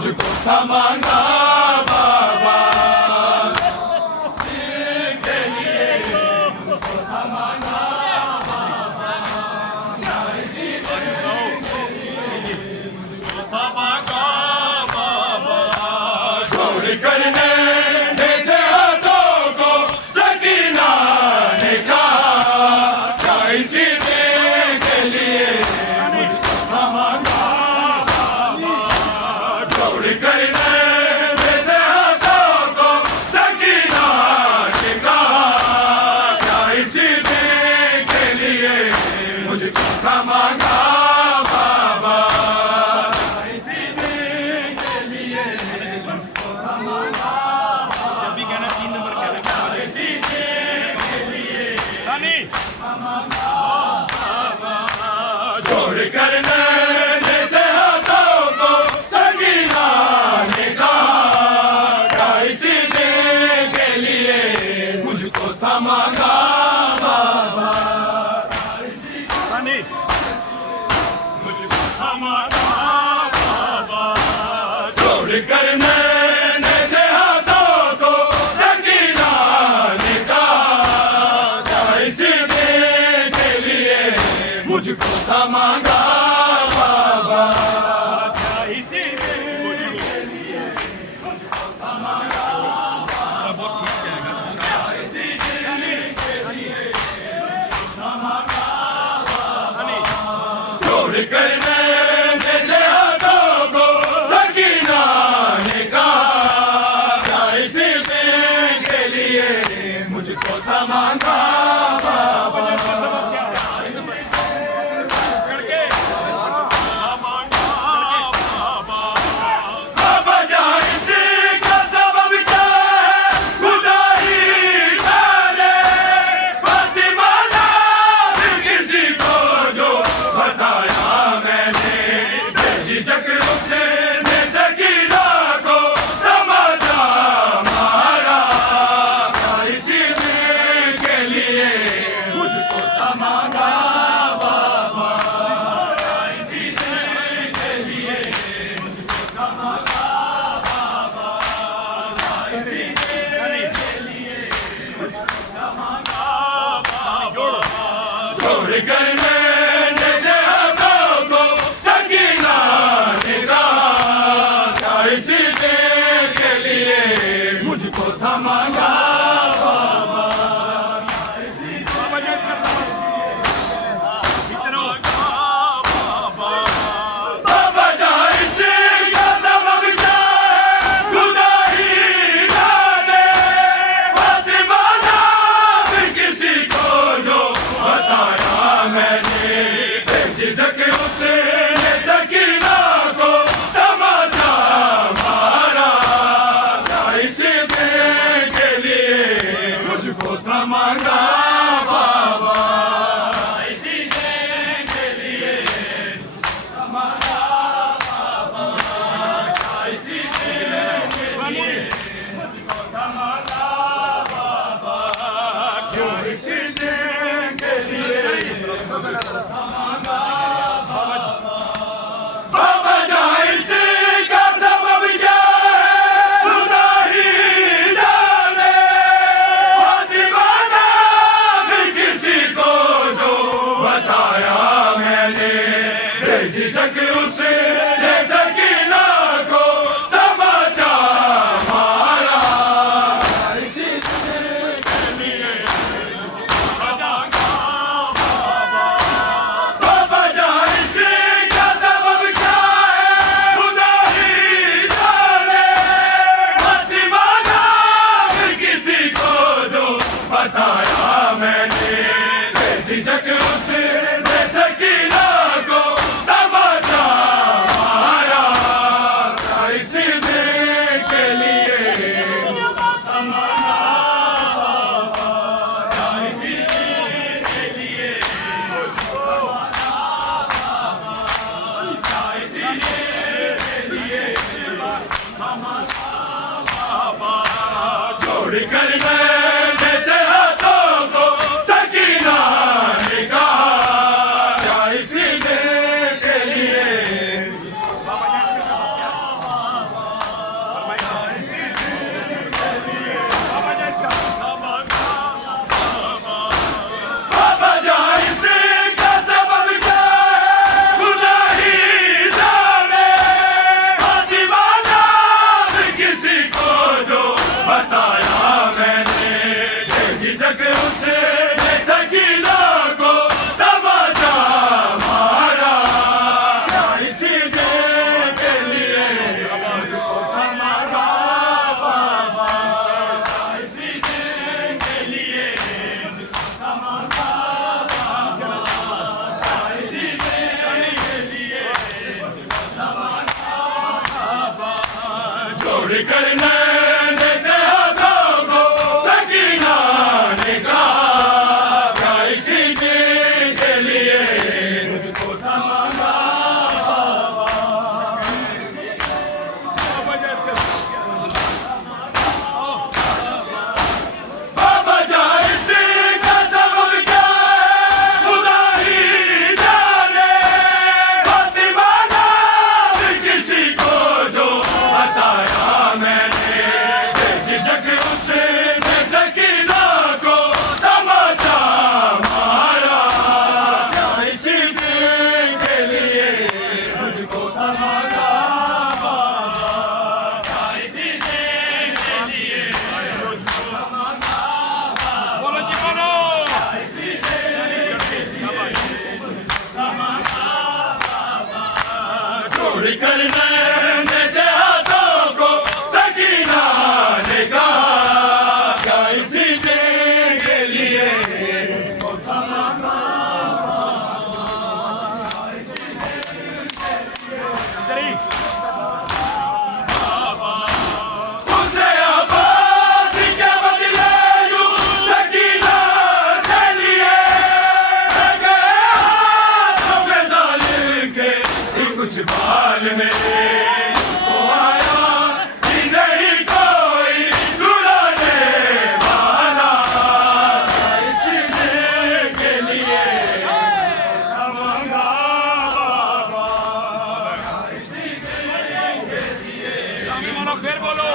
मुझको थमाना बाबा के लिए मुझको थमाना बाबा इसी के लिए मुझको थमाना बाबा छोड़ करने से हाथों को सकीना ने कहा इसी के लिए मुझको थमाना बाबा छोड़ करने से हाथों को सकीना ने कहा इसी के लिए मुझको थमाना बाबा इसी के लिए मुझको थमाना जब भी कहना 3 नंबर कहना इसी के लिए रानी छोड़ करने से हाथों को सकीना ने कहा इसी के लिए मुझको थमाना बाबा रानी मुझको थमाना बाबा छोड़ करने से हाथों को सकीना ने कहा इसी के लिए मुझको थमाना बाबा इसी के लिए मुझको थमाना बहुत ठीक जाएगा इसी के लिए थमाना छोड़ करने से हाथों को सकीना ने कहा इसी के लिए मुझको थमाना बाबा बाबा जान इसी का सबब क्या है खुदा ही जाने फातिमा ने किसी को जो बताया मैंने बेझिझक से सकीना को तमाचा मारा इसी के लिए मुझको थमाना बाबा इसी के लिए मुझको थमाना बाबा इसी के लिए मुझको थमाना बाबा छोड़ करने से हाथों को सकीना ने कहा इसी के लिए मुझको थमाना बाबा बाबा जी इसका इतना बाबा जान इसी का सबब क्या है खुदा ही जाने फातिमा ने किसी को जो बताया मैंने बेझिझक से सकीना को तमाचा मारा इसी के लिए मुझको थमाना बाबा इसी के लिए थमाना बाबा इसी के लिए मुझको थमाना बाबा इसी के लिए थमाना बाबा जान इसी का सबब क्या है खुदा ही जाने फातिमा ने किसी को जो बताया मैंने बेझिझक उसे सकीना को तमाचा मारा इसी के लिए बाबा जान इसी का सबब क्या है खुदा ही जाने फातिमा ने किसी को जो बताया मैंने बेझिझक उसे सकीना को तमाचा मारा इसी के लिए थमाना बाबा इसी के लिए थमाना बाबा इसी के लिए थमाना बाबा छोड़ करने से हाथों को सकीना ने कहा इसी के लिए जोड़ कर नैने से हाथों को सकीना ने कहा क्या इसी दिन के लिए मुझको थमाना बाबा जान इसका सबब क्या है खुदा ही जाने फातिमा नाम किसी को जो बताया मैंने झिझक उसने सकीना को तमाचा मारा क्या इसी दिन के लिए मुझको थमाना क्या इसी दिन के लिए बोलो जी बोलो जोड़ कर नैने से हाथों को सकीना ने कहा क्या इसी दिन के लिए उसने आबाद के बदले यूं सकीना से लिए गए हाथों में जालिम के कुछ बाल मेरे मुझको आया कि नहीं कोई छुड़ाने वाला इसी दिन के लिए थमाऊंगा बाबा इसी दिन के लिए बोलो फिर बोलो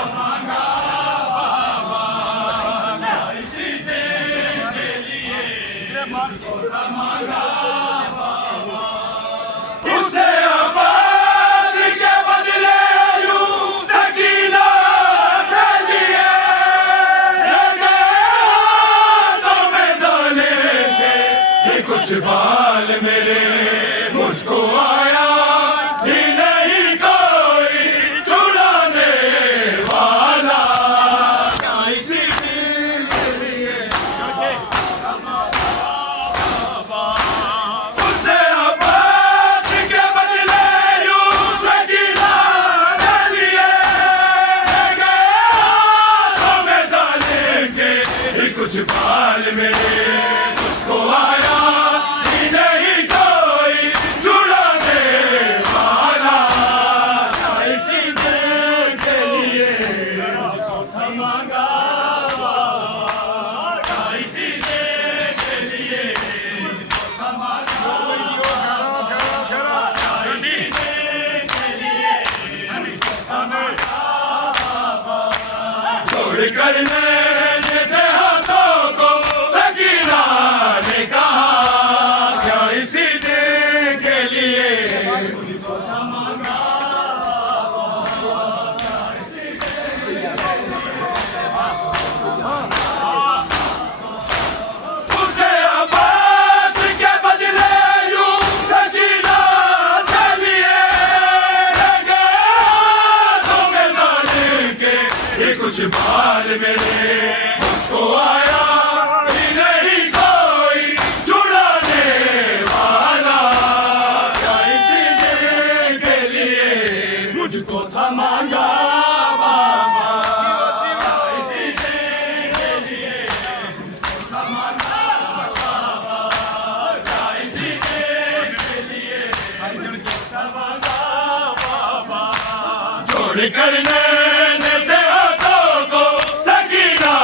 इसी दिन के लिए उसने आबाद के बदले यूं सकीना से लिए गए हाथों में जालिम के ये कुछ बाल मेरे मुझको आया ही नहीं कोई छुड़ाने वाला क्या इसी दिन के लिए उसने आबाद के बदले यूं सकीना से लिए गए हाथों में जालिम के ये कुछ बाल मेरे मुझको आया ही नहीं कोई छुड़ाने वाला क्या इसी दिन के लिए मुझको थमाऊंगा क्या इसी दिन के लिए मुझको थमाऊंगा क्या इसी दिन के लिए जोड़ कर नैने से हाथों को सकीना ने कहा क्या इसी दिन के लिए मुझको थमाऊंगा उसने आबाद के बदले यूं सकीना से लिए गए हाथों में जालिम के ये कुछ बाल मेरे मुझको आया ही नहीं कोई छुड़ाने वाला क्या इसी दिन के लिए मुझको थमाऊंगा बाबा क्या इसी दिन के लिए मुझको थमाऊंगा बाबा क्या इसी दिन के लिए मुझको थमाऊंगा बाबा जोड़ कर नैने से हाथों को सकीना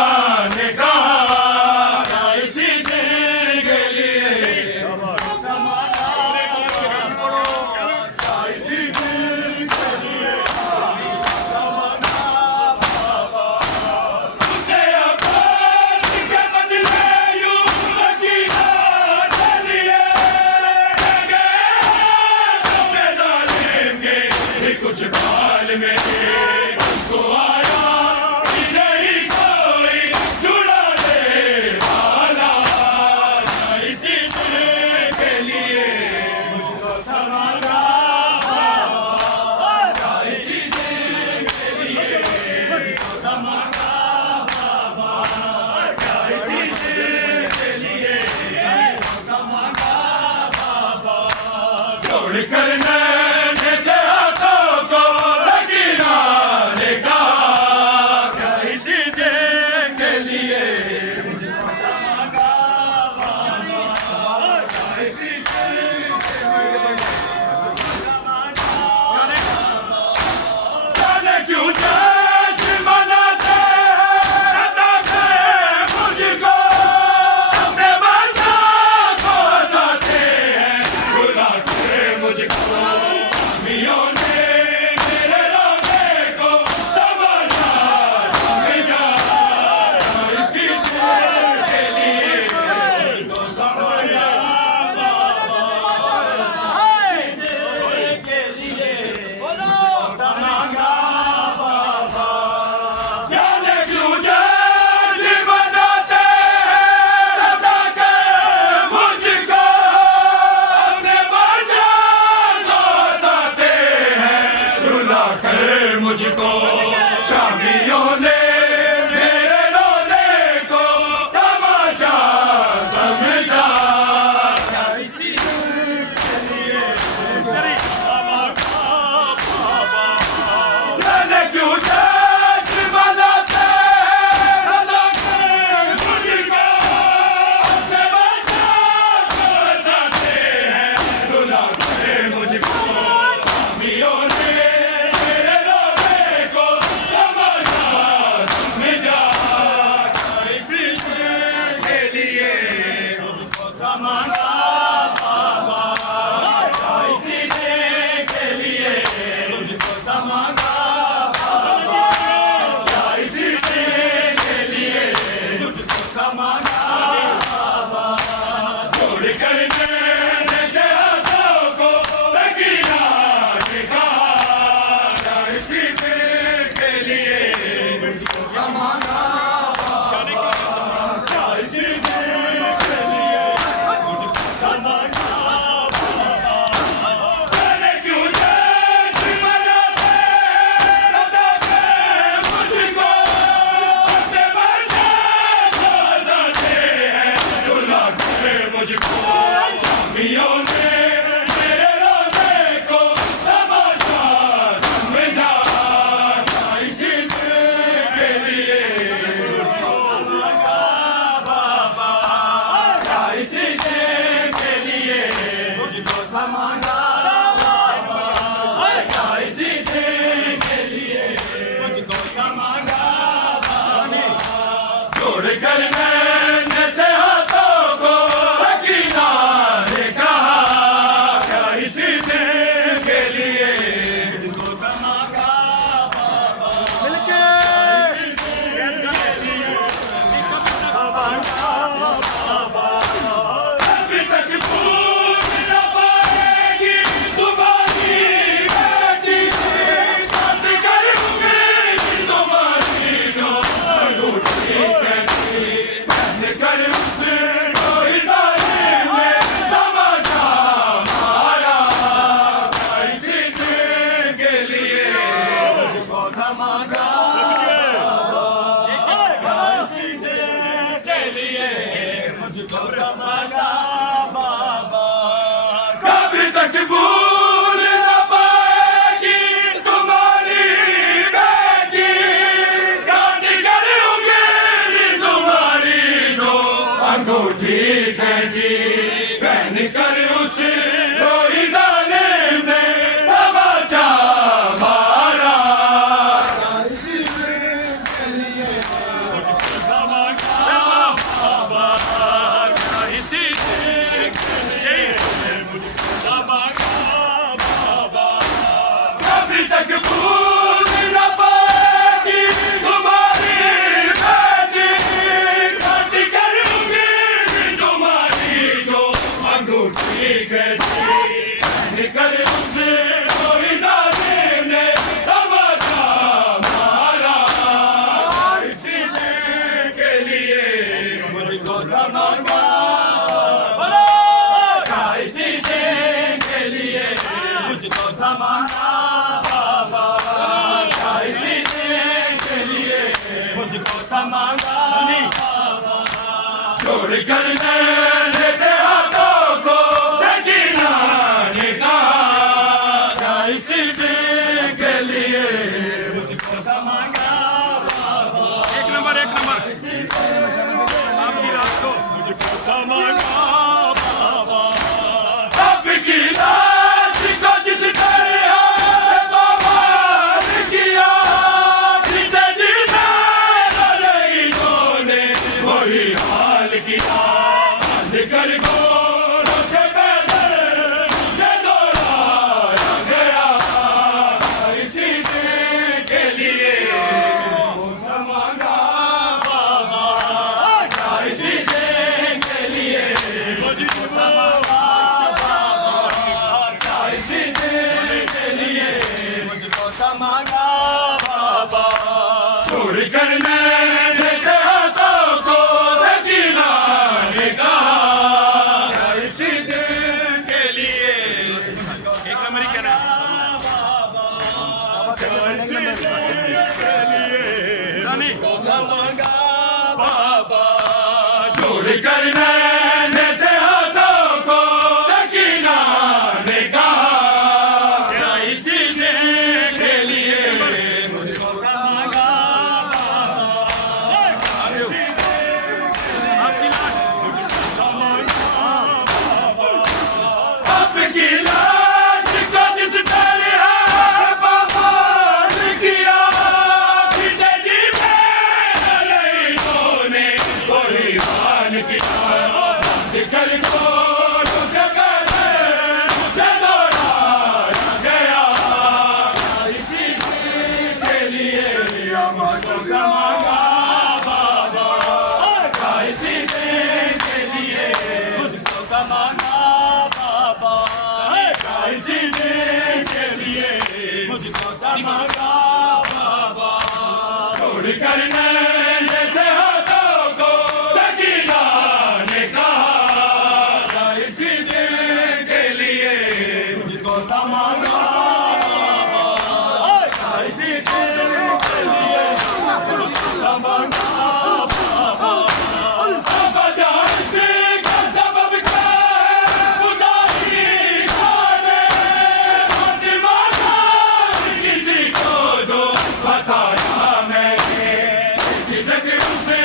ने कहा क्या इसी दिन के लिए क्या इसी दिन के लिए उसने आबाद के बदले यूं सकीना से लिए गए हाथों में जालिम के ये कुछ बाल मेरे मुझको आया कि नहीं कोई छुड़ाने वाला क्या इसी दिन के लिए मुझको थमाऊंगा क्या इसी दिन के लिए मुझको थमाऊंगा क्या इसी दिन के लिए मुझको थमाऊंगा जोड़ कर नैने से हाथों को सकीना ने कहा मुझको शामियों ने मेरे रोने को तमाशा समझा। इसी जाने क्यों देश बनाते मुझको अपने बच्चा समझाते हैं, रुलाते मुझको शामियों ने मेरे रोने को तमाशा समझा। इसी के लिए मुझको तमन्ना बाबा, इसी के लिए मुझको तमन्ना बाबा, इसी के लिए मुझको तमन्ना बाबा। छोड़कर मैंने से हाथों को सकीना ने कहा, इसी के लिए मुझको तमन्ना बाबा, इसी के लिए मुझको तमन्ना बाबा। जाने क्यों देश बनाते मुझको अपने बच्चे समझाते हैं, रुलाते मुझको शामियों ने मेरे रोने को तमाशा समझा। इसी के लिए मुझको तमन्ना बाबा, इसी के लिए मुझको तमन्ना बाबा, इसी के लिए मुझको तमन्ना बाबा। जोड़कर मैंने से हाथों को सकीना ने कहा, इसी के लिए मुझको तमन्ना बाबा, अभी तक भूल न पाएगी तुम्हारी बेटी, काट कर उंगली तुम्हारी जो अंगूठी कहती, काट कर उसे कोई जालिम ने तमाचा मारा। इसी के लिए मुझको तमन्ना इसी के लिए मुझको तमन्ना बाबा। कभी तक भूल न पाएगी तुम्हारी बेटी, काट कर उंगली तुम्हारी जो अंगूठी खींची, पहन कर उसे कोई जालिम ने तमाचा मारा। इसी के लिए मुझको तमन्ना बाबा, इसी के लिए मुझको तमन्ना बाबा। कभी तक भूल न पाएगी तुम्हारी बेटी, काट कर उंगली तुम्हारी जो अंगूठी खींची, पहन कर उसे कोई जालिम ने तमाचा मारा। इसी के लिए मुझको तमन्ना बाबा, इसी के लिए मुझको तमन्ना बाबा, इसी के लिए मुझको तमन्ना बाबा। छोड़कर मैंने से हाथों को सकीना ने कहा, इसी के लिए मुझको तमन्ना बाबा, एक नंबर आपकी रात को मुझको तमन्ना बाबा। आपकी रात को जिस तरह से बाबा ने किया, जीते जीते इन्होंने वही हाल किया। बांध कर गोरों से पैदल मुझे दौड़ाया गया। इसी के लिए मुझको तमन्ना बाबा, इसी के लिए बाबा जोड़ कर नैने से हाथों को सकीना ने कहा क्या इसी दिन के लिए मुझको मांगा आपकी लाश को जिस तरह बाबा ने किया जिंदगी में इन्होंने कोई मान किया निकल को जगह मुझे दौड़ाया गया इसी के लिए मुझको मांगा बाबा इसी के लिए मुझको मांगा बाबा इसी के लिए मुझको मांगा बाबा छोड़ कर नैने से हाथों को सकीना ने कहा इसी दिन के लिए मुझको मांगा बाबा इसी दिन के लिए मुझको मांगा बाबा बाबा जान से का सबब क्या है खुदा ही जाने दीवाना किसी को जो बताया मैंने झिझक से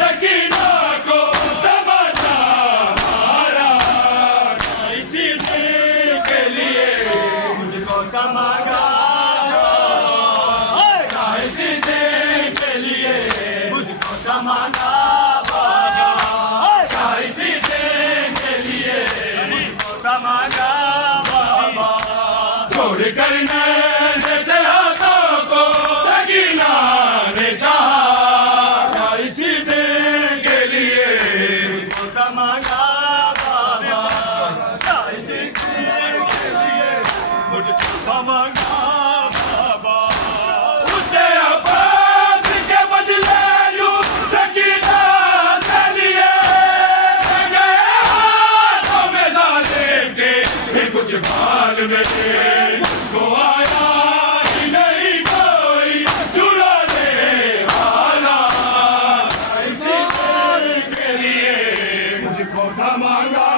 सकीना को तमाचा मारा इसी दिन के लिए मुझको मांगा इसी दिन के लिए मुझको मांगा बाबा इसी दिन के लिए मुझको मांगा बाबा छोड़ कर नैने से हाथों को सकीना ने कहा इसी दिन के लिए मुझको मांगा बाबा इसी दिन के लिए मुझको मांगा बाबा उसने आवाज के बदले यूं सकीना से लिए गए हाथों में जालिम के फिर कुछ बाल में को आया ही नहीं कोई छुड़ाने वाला इसी दिन के लिए मुझको मांगा